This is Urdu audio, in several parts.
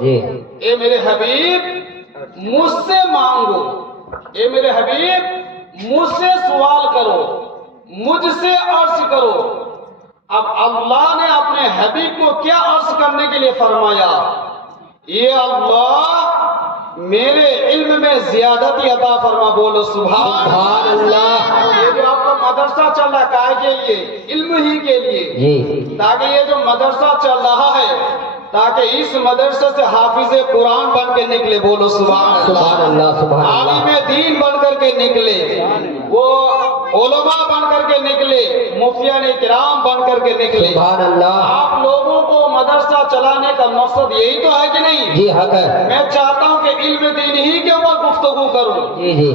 جی اے میرے حبیب مجھ سے مانگو، اے میرے حبیب مجھ سے سوال کرو، مجھ سے عرض کرو۔ اب اللہ نے اپنے حبیب کو کیا عرض کرنے کے لیے فرمایا؟ یہ اللہ میرے علم میں زیادتی عطا فرما، بولو سبحان اللہ۔ یہ جو آپ کا مدرسہ چل رہا ہے کائے کے لیے؟ علم ہی کے لیے، جی تاکہ یہ جو مدرسہ چل رہا ہے تاکہ اس مدرسے سے حافظ قرآن بن کے نکلے، بولو سبحان اللہ، سبحان اللہ، عالم دین بن کر کے نکلے، وہ علماء بن کر کے نکلے، مفتیان کرام بن کر کے نکلے۔ سبحان اللہ۔ آپ لوگوں کو مدرسہ چلانے کا مقصد یہی تو ہے کہ نہیں؟ جی حق ہے۔ میں چاہتا ہوں کہ علم دین ہی کے اوپر گفتگو کروں۔ جی جی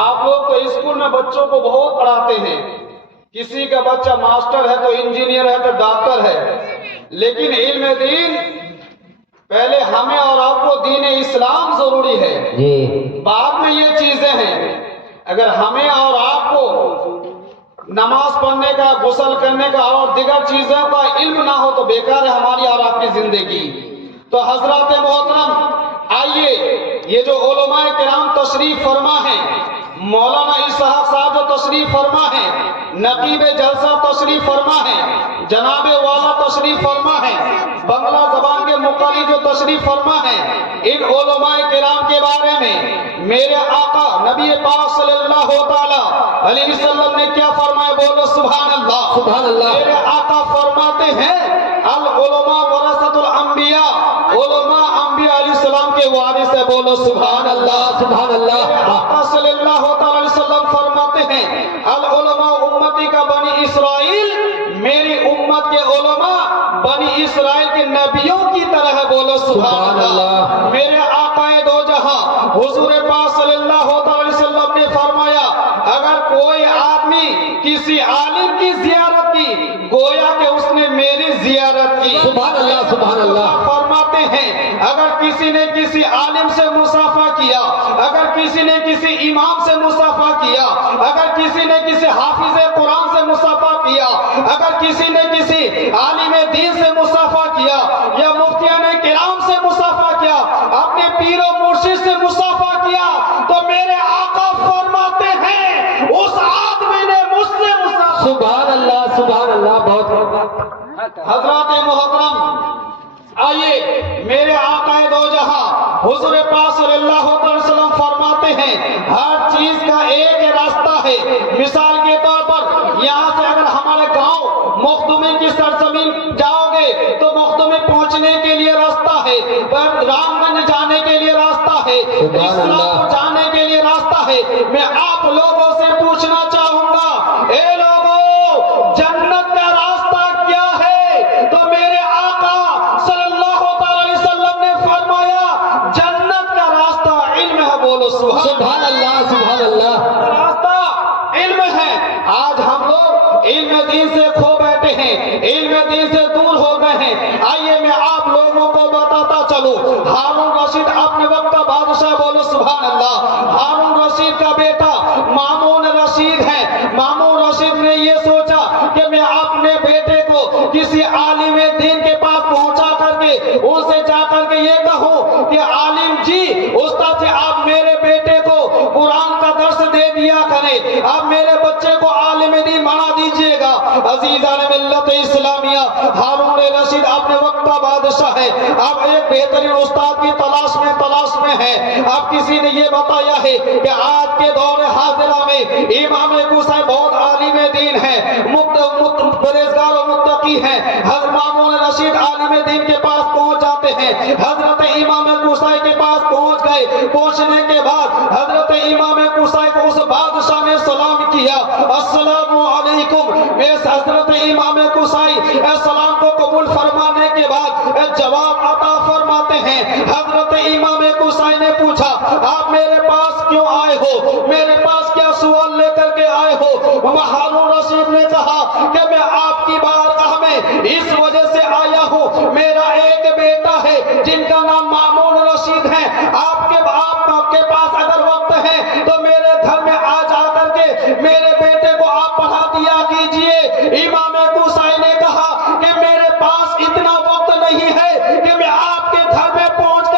آپ لوگ تو اسکول میں بچوں کو بہت پڑھاتے ہیں، کسی کا بچہ ماسٹر ہے تو انجینئر ہے تو ڈاکٹر ہے، لیکن علم دین پہلے ہمیں اور آپ کو دین اسلام ضروری ہے، جی بعد میں یہ چیزیں ہیں۔ اگر ہمیں اور آپ کو نماز پڑھنے کا، غسل کرنے کا اور دیگر چیزوں کا علم نہ ہو تو بیکار ہے ہماری اور آپ کی زندگی۔ تو حضرات محترم آئیے، یہ جو علماء کرام تشریف فرما ہیں، مولانا اسحاق صاحب جو تشریف فرما ہیں، نقیب جلسہ تشریف فرما ہیں، جناب والا تشریف فرما ہیں، بنگلہ زبان کے مقرری جو تشریف فرما ہیں، ان علماء کرام کے بارے میں میرے آقا نبی پاک صلی اللہ تعالی علیہ وسلم نے کیا فرمایا؟ بولو سبحان اللہ، سبحان اللہ۔ میرے آقا فرماتے ہیں العلماء ورثۃ الانبیاء، علماء انبیاء علیہ السلام کے وارث ہے، بولو سبحان اللہ، سبحان اللہ۔ آقا صلی اللہ تعالی علیہ وسلم فرماتے ہیں العلماء امتی کا بنی اسرائیل، میری امت کے علماء بنی اسرائیل کے نبیوں کی طرح ہے، بولو سبحان اللہ۔ میرے آقا دو جہاں حضور پاک صلی اللہ تعالی وسلم نے فرمایا اگر کوئی آدمی کسی عالم کی زیارت کی گویا کہ اس نے میری زیارت کی، سبحان اللہ، سبحان اللہ۔ فرماتے ہیں اگر کسی نے کسی عالم سے مصافحہ کیا، اگر کسی نے کسی امام سے مصافحہ کیا، اگر کسی نے کسی حافظ قرآن سے مصافحہ کیا، اگر کسی نے کسی عالم دین سے مصافحہ کیا یا مفتیان کرام سے مصافحہ کیا، اپنے پیر و مرشد سے مصافحہ کیا، تو میرے آقا فرماتے ہیں اس آدمی نے مجھ سے مصافحہ۔ سبحان اللہ، سبحان اللہ، بہت بہت۔ حضرات محترم آئیے، میرے آقا دو جہاں حضور پاک صلی اللہ علیہ وسلم فرماتے ہیں ہر چیز کا ایک راستہ ہے۔ مثال کے طور پر یہاں سے اگر ہمارے گاؤں مخدومی کی سرزمین جاؤ گے تو مخدومی پہنچنے کے لیے راستہ ہے، رام گنج جانے کے لیے راستہ ہے، اسلام پور جانے کے لیے راستہ ہے۔ میں آپ لوگوں سے پوچھنا چاہوں گا، اے لوگوں جنت کا راستہ کیا ہے؟ تو میرے آقا صلی اللہ علیہ وسلم نے فرمایا جنت کا راستہ علم ہے، بولو سبحان اللہ، سبحان اللہ۔ راستہ علم ہے۔ آج ہم لوگ علم دین سے کھو بیٹھے ہیں، علم دین سے دور ہو گئے ہیں۔ آئیے میں آپ لوگوں کو بتاتا چلوں، ہارون رشید اپنے وقت کا بادشاہ، بولو سبحان اللہ۔ ہارون رشید کا بیٹا مامون رشید ہے۔ مامون رشید نے یہ سوچا کہ میں اپنے بیٹے کو کسی عالم دین کے پاس پہنچا کر کے ان سے جا کر کے یہ کہوں کہ عالم جی، استاد جی آپ میرے بیٹے کو قرآن کا درس دے دیا کریں، آپ میرے بچے کو عالم دین بنا دیجئے گا۔ عزیزان ملت اسلامیہ، ہارون رشید اپنے وقت کا بادشاہ ہے، اب ایک بہترین استاد کی تلاش میں ہے۔ اب کسی نے یہ بتایا ہے کہ آج کے دور حاضرہ میں امام کوثی بہت عالم دین ہے، پرہیزگار و متقی ہیں۔ حضرت مامون رشید عالم دین کے پاس پہنچ جاتے ہیں، حضرت امام کوثی کے پاس پہنچ گئے۔ پہنچنے کے بعد حضرت امام کوثی کو اس بادشاہ نے سلام کیا، السلام علیکم۔ میں حضرت امام کوثی سلام کو قبول فرمانے کے بعد جواب عطا فرماتے ہیں۔ حضرت امام کوثی نے پوچھا آپ میرے پاس کیوں آئے ہو، میرے پاس کیا سوال لے کر کے آئے ہو؟ ہارون رشید نے کہا کہ میں آپ کی بارگاہ میں اس وجہ سے آیا ہوں، میرا ایک بیٹا ہے جن کا نام مامون رشید ہے، آپ کے پاس اگر وقت ہے تو میرے گھر میں آ جا کر کے میرے بیٹے کو آپ پڑھا دیا کیجئے۔ امام کوثی نے کہا کہ میرے پاس اتنا وقت نہیں ہے کہ میں آپ کے گھر میں پہنچ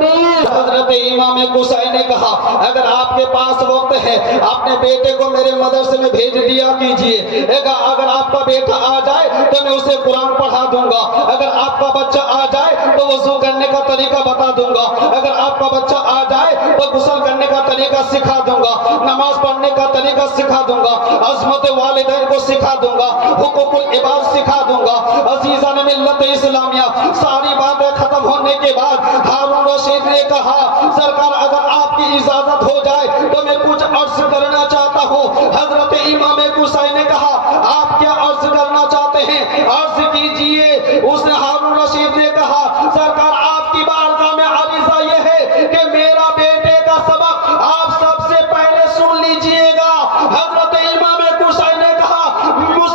دین. حضرت امام حسین نے کہا اگر آپ کے پاس وقت ہے اپنے بیٹے کو میرے مدرسے میں بھیج دیا کیجئے. اگر آپ کا بیٹا آ جائے تو میں اسے قرآن پڑھا دوں گا. اگر آپ کا بچہ آ جائے تو وضو کرنے کا طریقہ بتا دوں گا. اگر آپ کا بچہ آ جائے تو غسل کرنے کا طریقہ سکھا دوں گا. نماز پڑھنے کا طریقہ سکھا دوں گا. عظمت والدین کو سکھا دوں گا. حقوق العباد سکھا دوں گا. عزیزان ملت اسلامیہ ساری باتیں ختم ہونے کے بعد ہارون رشید نے کہا سرکار اگر آپ کی اجازت ہو جائے تو میں کچھ عرض کرنا چاہتا ہوں. حضرت امام حسین نے کہا آپ کیا عرض کرنا چاہتے ہیں عرض کیجئے. اس نے ہارون رشید نے کہا سرکار آپ کی بارگاہ میں عریضہ یہ ہے کہ میرا بیٹے کا سبق آپ سب سے پہلے سن لیجئے گا. حضرت امام حسین نے کہا مجھ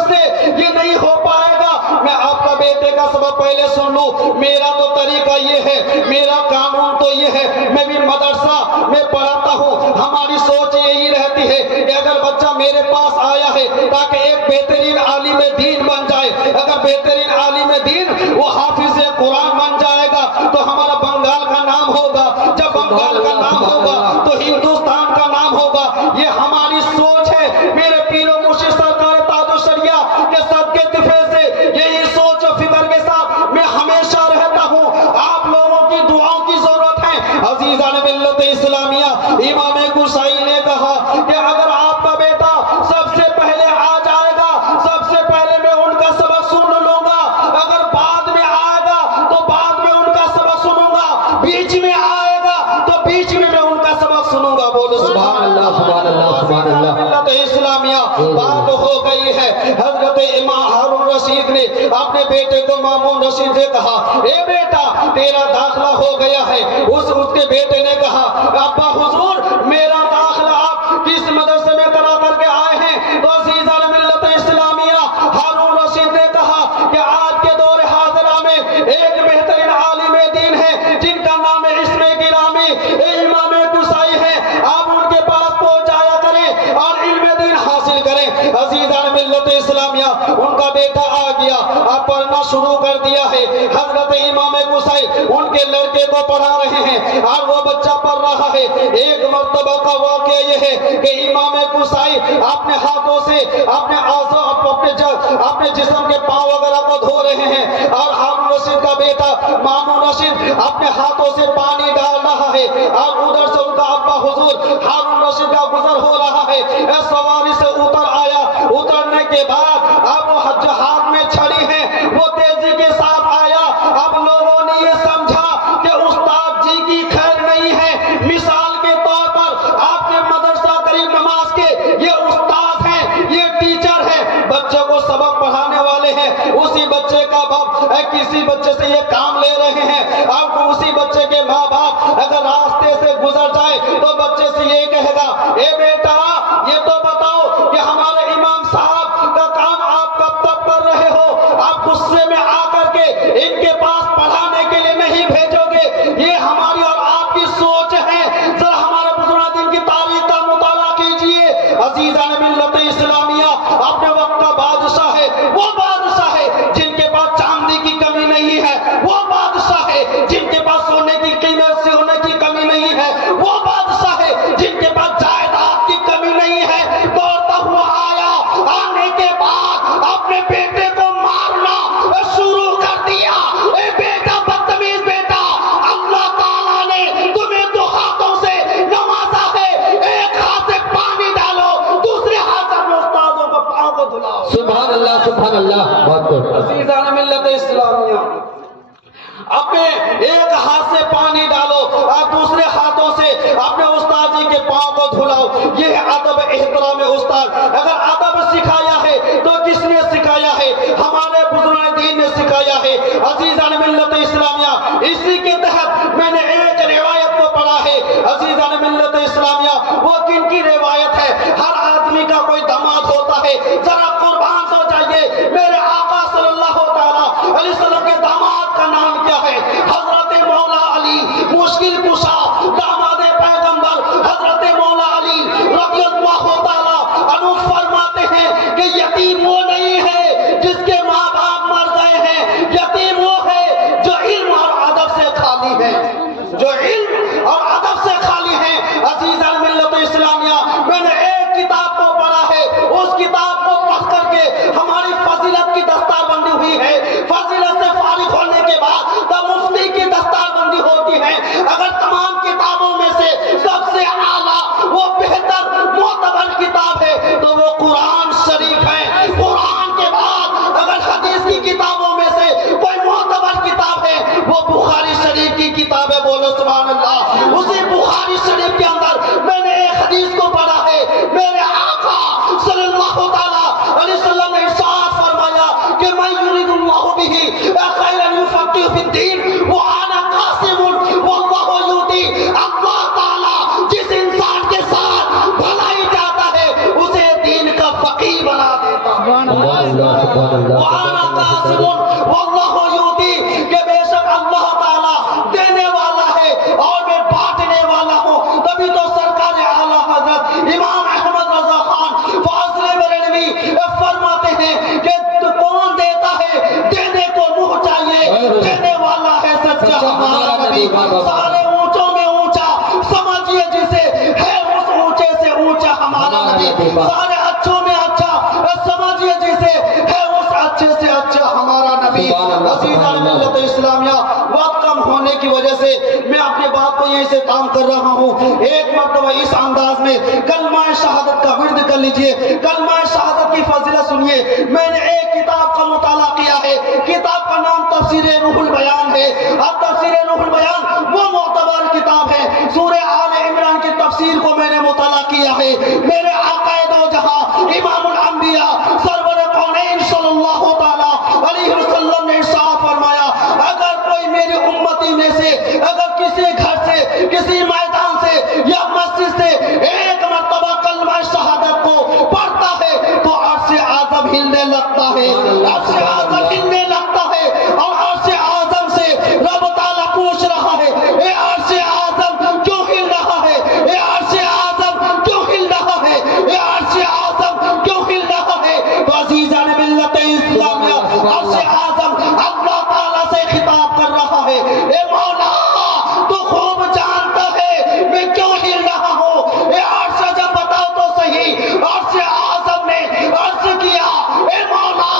سے یہ نہیں ہو پائے گا. میں آپ کا بیٹے کا سبق پہلے سن لوں. میرا تو طریقہ یہ ہے, میرا قانون تو یہ ہے, میں بھی مدرسہ میں پڑھاتا ہوں. ہماری سوچ یہی رہتی ہے کہ اگر بچہ میرے پاس آیا ہے تاکہ ایک بہترین عالم دین بن جائے. اگر بہترین عالم دین وہ حافظ قرآن بن جائے گا تو ہمارا بنگال کا نام ہوگا. جب بنگال کا نام ہوگا تو ہندوستان کا نام ہوگا. یہ ہماری سوچ ہے. میرے پیر و مرشد سرکار تاج الشریعہ کے صدقے دفعے سے یہی سوچ و فکر کے ساتھ میں ہمیشہ رہتا ہوں. آپ لوگوں کی دعاؤں کی ضرورت ہے. عزیزان ملت اسلامیہ امام حسین نے کہا کہ اگر آپ کا بیٹا سب سے پہلے آ جائے گا سب سے پہلے میں ان کا سبق سن لوں گا. اگر بعد میں آئے گا تو بعد میں ان کا سبق سنوں گا. بیچ میں آئے گا تو بیچ میں ان کا سبق سنوں گا. بولو سبحان اللہ سبحان اللہ سبحان اللہ. ملت اسلامیہ بات ہو گئی ہے. حضرت امام ہارون رشید نے اپنے بیٹے کو مامون رشید سے کہا اے بیٹا تیرا داخلہ ہو گیا ہے. اس کے بیٹے نے کہا ابا حضور میرا داخلہ آپ کس مدرسے میں کرا کر کے آئے ہیں. تو عزیزان ملت اسلامیہ ہارون رشید نے کہا کہ آج کے دور حاضرہ میں ایک بہترین عالم دین ہے جن کا نام ہے اسم گرامی امام حسین ہے. آپ ان کے پاس پہنچ جایا کریں اور علم دین حاصل کریں. عزیزان ملت اسلامیہ ان کا بیٹا آ گیا, آپ پڑھنا شروع کر دیا ہے. حضرت امام حسین ان کے لڑکے کو پڑھا رہے ہیں اور وہ بچہ پڑھ رہا ہے. ایک مرتبہ کا واقعہ یہ ہے کہ امام حسین اپنے ہاتھوں سے اپنے اعضاء اپنے جسم کے پاؤں وغیرہ کو دھو رہے ہیں اور ہارون رشید کا بیٹا مامون رشید اپنے ہاتھوں سے پانی ڈال رہا ہے اور ادھر سے ان کا ابا حضور ہارون رشید کا گزر ہو رہا ہے. سواری سے اتر آیا. اترنے کے بعد اب وہ ہاتھ میں چھڑی ہے وہ تیزی کے ساتھ آیا. اب لوگوں نے یہ سمجھا کہ استاد جی کی خیر نہیں ہے. مثال کے طور پر آپ کے مدرسہ کریم نماز کے یہ استاد ہیں, یہ ٹیچر ہیں, بچے کو سبق پڑھانے والے ہیں. اسی بچے کا باپ کسی بچے سے یہ کام لے رہے ہیں اور اسی بچے کے ماں باپ اگر راستے سے گزر جائے تو بچے سے یہ کہے گا اے بیٹا یہ تو بتاؤ کہ ہمارے امام صاحب کا کام آپ کب تک کر رہے ہو. آپ غصے میں آ کر کے ان کے پاس پڑھانے کے لیے نہیں بھیجو گے. یہ ہماری اور آپ کی سوچ ہے. ذرا ہمارے بزرگ دین کی تاریخ کا مطالعہ کیجئے. عزیزان ملت اسلامیہ اپنے وقت کا بادشاہ ہے. وہ بادشاہ ہے جن کے پاس چاندی کی کمی نہیں ہے. وہ بادشاہ ہے جن کے پاس سونے کی قیمت سے ہونے کی کمی نہیں ہے. وہ بادشاہ ہے جن کے پاس جائیداد کی کمی نہیں ہے. دوڑتا ہوا آیا, آنے کے بعد اپنے بیٹے کو مارنا شروع کر دیا. اے بیٹا بدتمیز بیٹا, اللہ تعالیٰ نے تمہیں دو ہاتھوں سے نوازا ہے. ایک ہاتھ سے پانی ڈالو, دوسرے ہاتھ سے اپنے استادوں کو پاؤں کو دھلاؤ. سبحان اللہ سبحان اللہ. بہت خوب. عزیزان ملت اسلامیہ اپنے ایک ہاتھ سے پانی ڈالو اور دوسرے ہاتھوں سے اپنے استاد جی کے پاؤں کو دھلاؤ. یہ ہے ادب احترام استاد. اگر ادب سکھایا ہے تو کس نے سکھایا ہے؟ ہمارے بزرگ دین نے سکھایا ہے. عزیزان ملت اسلامیہ اسی کے تحت میں نے ایک روایت کو پڑھا ہے. عزیزان ملت اسلامیہ وہ کن کی روایت ہے؟ ہر آدمی کا کوئی داماد ہوتا ہے. ذرا قربان ہو جائیے, میرے آقا صلی اللہ تعالی علیہ وسلم کے داماد کا نام کیا ہے؟ حضرت مولا علی مشکل کشا داماد پیغمبر حضرت مولا علی رضی اللہ تعالی عنہ فرماتے ہیں کہ یتیم وہ نہیں ہے جس کے ماں باپ مر گئے ہیں, یتیم وہ ہے جو علم اور ادب سے خالی الدین وانا قاسم واللہ یؤتی. اللہ تعالیٰ جس انسان کے ساتھ بھلائی چاہتا ہے اسے دین کا فقیہ بنا دیتا ہے. وانا قاسم واللہ یؤتی کہ بے شک اللہ تعالیٰ دینے والا ہے اور میں بانٹنے والا ہوں. تبھی تو سرکار اعلیٰ حضرت امام احمد رضا خان فاضل بریلوی فرماتے ہیں کہ کون دیتا ہے؟ دینے کو منہ چاہیے. دینے والا ہے سچا ہمارا نبی. سارے اونچوں میں اونچا سمجھیے جسے ہے اس اونچے سے اونچا ہمارا نبی. سارے اچھوں میں اچھا سمجھیے جسے ہے اس اچھے سے اچھا ہمارا نبی. عزیزان ملت اسلامیہ وقت کم ہونے کی وجہ سے میں اپنے بات کو یہیں سے کام کر رہا ہوں. ایک مرتبہ اس انداز میں کلمہ شہادت کا ورد کر لیجئے. کلمہ شہادت کی فضیلت سنیے. میں نے ایک کتاب کا مطالعہ کیا ہے. کتاب کا نام تفسیر روح البیان ہے. اب تفسیر روح البیان وہ معتبر کتاب ہے. سورہ آل عمران کی تفسیر کو میں نے مطالعہ کیا ہے. میرے آقا دو جہاں امام الانبیاء سرور کونین صلی اللہ تعالی علیہ وسلم نے ارشاد فرمایا اگر کوئی میری امتی میں سے اگر کسی گھر سے کسی میدان سے یا مسجد سے ایک مرتبہ کلمہ شہادت کو پڑھتا ہے تو عرش اعظم ہلنے لگتا ہے. عرش اعظم ہلنے لگتا ہے اور عرش اعظم سے رب تعالیٰ پوچھ رہا ہے اے عرش اعظم کیوں ہل رہا ہے؟ اے عرش اعظم کیوں ہل رہا ہے؟ اے عرش اعظم کیوں ہل رہا ہے؟ تو عزیزان ملت اسلامیہ عرش اعظم اللہ تعالیٰ سے خطاب کر رہا ہے اے مولا تو خوب جانتا ہے میں کیوں ہل رہا ہوں. اے عرش جب بتاؤ تو صحیح. عرش اعظم نے عرض کیا اے مولا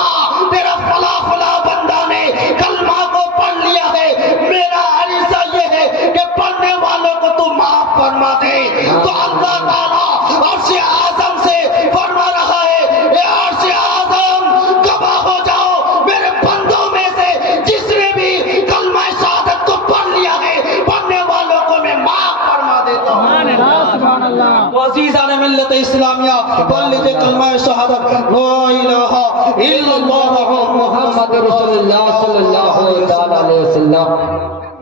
تیرا فلاں فلاں بندہ نے کلمہ کو پڑھ لیا ہے. میرا عریضہ یہ ہے کہ پڑھنے والوں کو تو معاف فرما دے. تو اللہ تعالیٰ عرش اعظم سے فرما رہا ہے اے عرش اعظم گواہ ہو جاؤ میرے بندوں میں سے جس نے بھی کلمہ شہادت کو پڑھ لیا ہے پڑھنے والوں کو میں معاف فرما دیتا ہوں. تو عزیزان ملت اسلامیہ پڑھ لیجئے کلمہ شہادت لا الہ الا اللہ محمد رسول اللہ صلی اللہ علیہ وسلم.